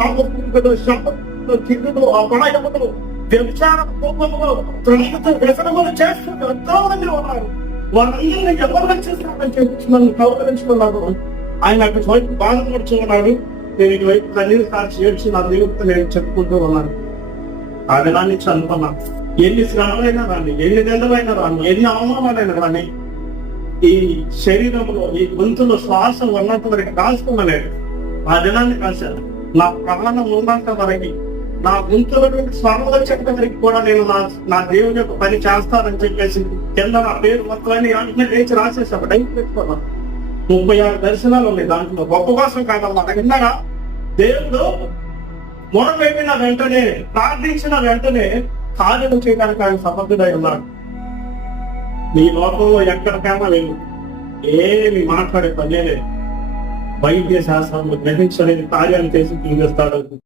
పాపములు, శాపములు, కిందులు, అపాయములు, వ్యభిచార కోపములు, త్రాగుతూ వ్యసనములు చేస్తున్న ఎంతో మంది ఉన్నారు. వాళ్ళందరినీ ఎవరు రక్షిస్తారని చెప్పి నన్ను కౌగలించుకున్నాడు. ఆయన అటు వైపు బాధపడుతూ ఉన్నాడు, నేను ఇటువైపు కన్నీరు కాచి ఏడ్చి నా దేవుడితో నేను చెప్పుకుంటూ ఉన్నాను. ఆ దినాన్ని చదువుకున్నా. ఎన్ని శ్రమలైనా రాని, ఎన్ని నెలలైనా రాని, ఎన్ని అవమానాలైనా రాని, ఈ శరీరంలో ఈ గొంతులో శ్వాస ఉన్నంత వరకు కాల్చుకోమలేదు. ఆ దినాన్ని కాశాను. నా ప్రాణం ఉన్నంత వరకు, నా గొంతుల నుండి స్వరం వచ్చేంత వరకు కూడా నేను నా దేవుని యొక్క పని చేస్తానని చెప్పేసి కింద నా పేరు మొత్తం లేచి రాసేసాను. డైట్ పెట్టుకున్నాను. 36 దర్శనాలు ఉన్నాయి దాంట్లో. గొప్ప కోసం కాదమ్మా. విన్నారా? దేవుడు మొరపెట్టిన వెంటనే, ప్రార్థించిన వెంటనే కార్యం చేయడానికి ఆయన సమర్థుడై ఉన్నాడు. నీ లోకంలో ఎక్కడికైనా వెళ్ళు, ఏమి మాట్లాడే పనే లేదు. వైద్య శాస్త్రంలో గ్రహించలేని కార్యాలు చేసి చూపిస్తాడు.